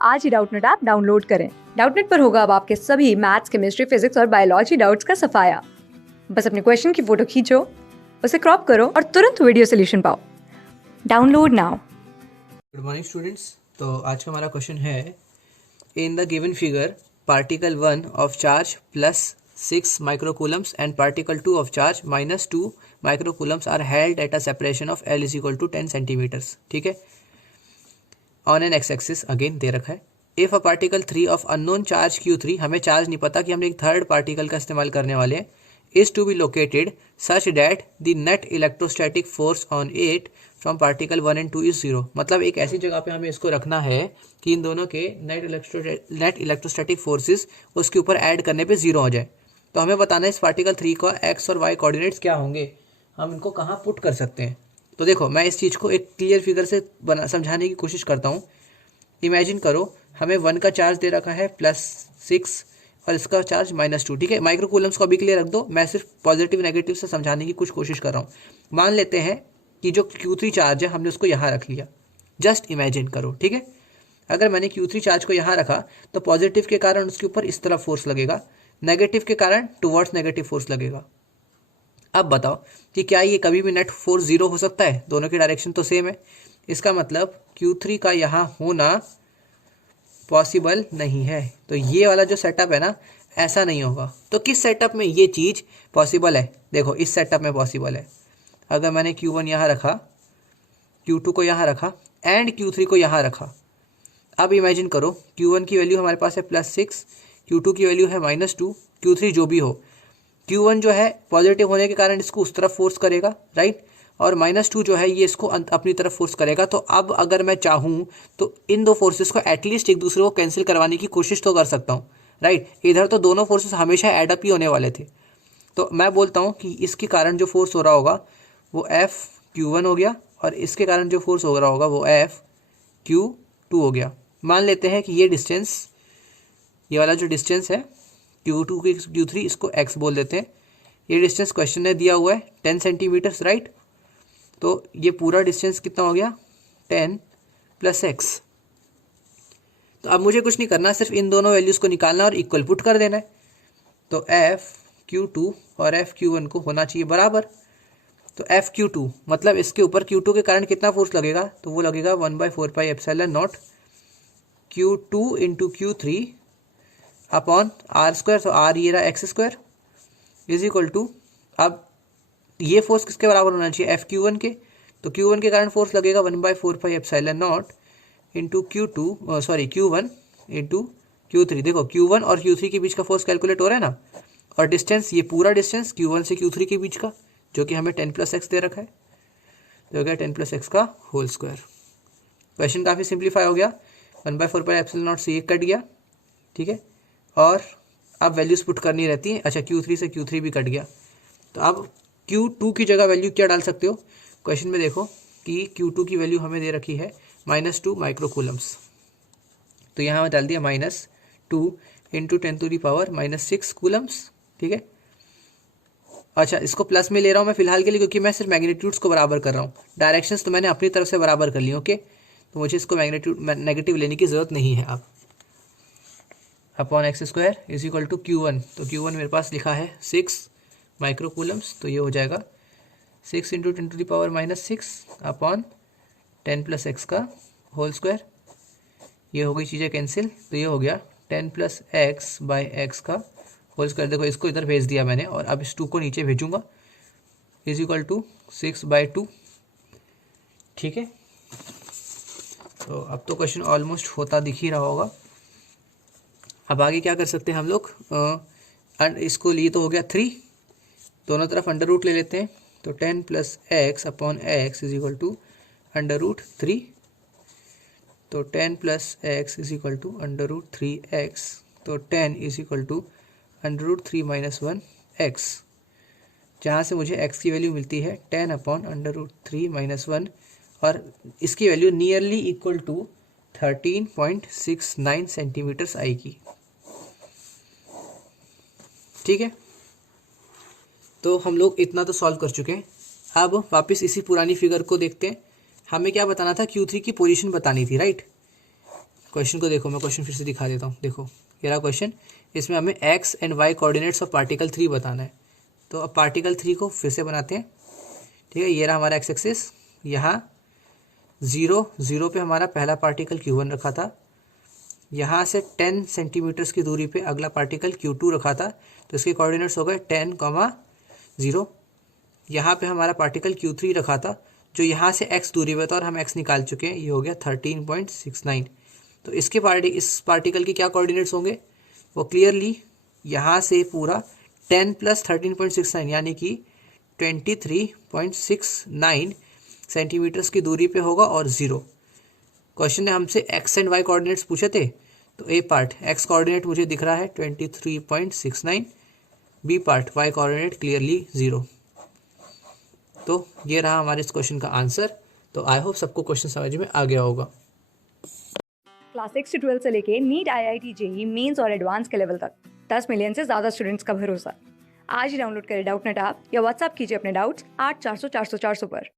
आज ही Doubtnut app download करें। Doubtnut पर होगा अब आपके सभी मैथ्स, केमिस्ट्री, फिजिक्स और बायोलॉजी डाउट्स का सफाया। बस अपने क्वेश्चन की फोटो खींचो, उसे क्रॉप करो और तुरंत वीडियो सोल्यूशन पाओ। Download now. Good morning students. तो आज का हमारा क्वेश्चन है, in the given figure particle 1 of charge plus 6 microcoulombs and particle 2 of charge minus 2 microcoulombs are held at a separation of L is equal to 10 centimetres. ठीक है, on an x axis again दे रखा है। If a particle 3 of unknown charge Q3, हमें charge नहीं पता कि हम एक थर्ड पार्टिकल का इस्तेमाल करने वाले हैं, is to be located such that the net electrostatic force on it from particle 1 and 2 is 0। मतलब एक ऐसी जगह पे हमें इसको रखना है कि इन दोनों के नेट इलेक्ट्रोस्टैटिक फोर्सेस उसके ऊपर ऐड करने पे 0 हो जाए। तो हमें बताना है इस पार्टिकल 3 का एक्स और वाई कोऑर्डिनेट्स क्या होंगे, हम इनको कहाँ पुट कर सकते हैं। तो देखो, मैं इस चीज़ को एक क्लियर फिगर से समझाने की कोशिश करता हूँ। इमेजिन करो, हमें 1 का चार्ज दे रखा है +6 और इसका चार्ज -2। ठीक है, माइक्रोकूलम्स को अभी के लिए रख दो, मैं सिर्फ पॉजिटिव नेगेटिव से समझाने की कुछ कोशिश कर रहा हूँ। मान लेते हैं कि जो Q3 चार्ज है हमने उसको यहाँ रख लिया। जस्ट इमेजिन करो, ठीक है। अगर मैंने Q3 चार्ज को यहाँ रखा तो पॉजिटिव के कारण उसके ऊपर इस तरफ फोर्स लगेगा, नेगेटिव के कारण टुवर्ड्स नेगेटिव फोर्स लगेगा। अब बताओ कि क्या ये कभी भी नेट फोर्स 0 हो सकता है? दोनों की डायरेक्शन तो सेम है। इसका मतलब Q3 का यहाँ होना पॉसिबल नहीं है। तो ये वाला जो सेटअप है ना, ऐसा नहीं होगा। तो किस सेटअप में ये चीज़ पॉसिबल है? देखो, इस सेटअप में पॉसिबल है। अगर मैंने Q1 यहाँ रखा, Q2 को यहाँ रखा एंड Q3 को यहाँ रखा। अब इमेजिन करो, Q1 की वैल्यू हमारे पास है +6, Q2 की वैल्यू है -2, Q3 जो भी हो। Q1 जो है पॉजिटिव होने के कारण इसको उस तरफ फोर्स करेगा, राइट, और -2 जो है ये इसको अपनी तरफ फोर्स करेगा। तो अब अगर मैं चाहूँ तो इन दो फोर्सेस को एटलीस्ट एक दूसरे को कैंसिल करवाने की कोशिश तो कर सकता हूँ, राइट। इधर तो दोनों फोर्सेस हमेशा एडअप ही होने वाले थे। तो मैं बोलता हूँ कि इसके कारण जो फोर्स हो रहा होगा वो FQ1 हो गया और इसके कारण जो फोर्स हो रहा होगा वो FQ2 हो गया। मान लेते हैं कि ये डिस्टेंस, ये वाला जो डिस्टेंस है Q2 की Q3, इसको x बोल देते हैं। ये डिस्टेंस क्वेश्चन ने दिया हुआ है 10 सेंटीमीटर्स, राइट। तो ये पूरा डिस्टेंस कितना हो गया? 10 + x। तो अब मुझे कुछ नहीं करना, सिर्फ इन दोनों वैल्यूज़ को निकालना और इक्वल पुट कर देना है। तो FQ2 और FQ1 को होना चाहिए बराबर। तो FQ2 मतलब इसके ऊपर Q2 के कारण कितना फोर्स लगेगा? तो वो लगेगा 1/4πε0 Q2 × Q3 अपॉन R²। तो R ये रहा x² इज इक्वल टू, अब ये फोर्स किसके बराबर होना चाहिए? FQ1 के। तो Q1 के कारण फोर्स लगेगा 1/4πε0 इंटू Q1 इंटू Q3। देखो, Q1 और Q3 के बीच का फोर्स कैलकुलेट हो रहा है ना, और डिस्टेंस, ये पूरा डिस्टेंस Q1 से Q3 के बीच का, जो कि हमें 10 + x दे रखा है, जो कि 10 + x का होल स्क्वायर। क्वेश्चन काफ़ी सिंप्लीफाई हो गया, 1/4πε0 से ये कट गया, ठीक है। और अब वैल्यूज पुट करनी रहती है। अच्छा, Q3 से Q3 भी कट गया। तो अब Q2 की जगह वैल्यू क्या डाल सकते हो? क्वेश्चन में देखो कि Q2 की वैल्यू हमें दे रखी है -2 माइक्रोकूलम्स। तो यहाँ मैं डाल दिया -2 × 10⁻⁻6 कूलम्स, ठीक है। अच्छा, इसको प्लस में ले रहा हूँ मैं फिलहाल के लिए, क्योंकि मैं सिर्फ मैग्नीट्यूड्स को बराबर कर रहा हूँ। डायरेक्शंस तो मैंने अपनी तरफ से बराबर कर ली, ओके। तो मुझे इसको नेगेटिव लेने की ज़रूरत नहीं है अब। Upon x² is equal to Q1। तो Q1 मेरे पास लिखा है 6 माइक्रोकूलम्स। तो ये हो जाएगा 6 × 10⁻⁻6 अपॉन 10 + x का होल स्क्वायर। ये हो गई चीज़ें कैंसिल, तो ये हो गया 10 + x/x का होल स्क्वायर। देखो, इसको इधर भेज दिया मैंने और अब इस 2 को नीचे भेजूंगा, इज इक्वल टू 6/2, ठीक है। तो अब तो क्वेश्चन ऑलमोस्ट होता दिख ही रहा होगा। अब आगे क्या कर सकते हैं हम लोग? इसको लिए तो हो गया 3, दोनों तरफ अंडर रूट ले लेते हैं। तो 10 + x upon x is equal to √3। तो 10 + x is equal to √3x। तो 10 इज इक्वल टू √3 - 1x, जहाँ से मुझे x की वैल्यू मिलती है 10 अपॉन √3 - 1, और इसकी value nearly equal to 13.69 centimetres आएगी, ठीक है। तो हम लोग इतना तो सॉल्व कर चुके हैं। अब वापस इसी पुरानी फिगर को देखते हैं। हमें क्या बताना था? Q3 की पोजीशन बतानी थी, राइट। क्वेश्चन को देखो, मैं क्वेश्चन फिर से दिखा देता हूँ। देखो ये रहा क्वेश्चन, इसमें हमें x and y coordinates of particle 3 बताना है। तो अब पार्टिकल 3 को फिर से बनाते हैं। ठीक है, ये रहा हमारा एक्स एक्सिस, यहाँ 0 पे हमारा पहला पार्टिकल Q1 रखा था, यहाँ से 10 सेंटीमीटर्स की दूरी पे अगला पार्टिकल Q2 रखा था, तो इसके कोऑर्डिनेट्स हो गए 10, 0। यहाँ पे हमारा पार्टिकल Q3 रखा था जो यहाँ से x दूरी पे था और हम x निकाल चुके हैं, ये हो गया 13.69। तो इसके इस पार्टिकल के क्या कोऑर्डिनेट्स होंगे, वो क्लियरली यहाँ से पूरा 10 + 13.69 यानी कि 23.69 सेंटीमीटर्स की दूरी पे होगा और 0। क्वेश्चन ने हमसे x एंड y कोऑर्डिनेट्स पूछे थे, तो ए पार्ट x कोऑर्डिनेट मुझे दिख रहा है 23.69, B part y coordinate clearly 0। तो ये रहा हमारे इस क्वेश्चन का आंसर। तो आई होप सबको क्वेश्चन समझ में आ गया होगा। क्लास 6 से 12 से लेके नीट, IIT, JEE मेंस और एडवांस के लेवल तक 10 मिलियन से ज़्यादा स्टूडेंट्स का भरोसा। आज ही डाउनलोड करें डाउटनेट ऐप या व्हाट्सएप कीजिए अपने डाउट्स 8400 400 400 पर।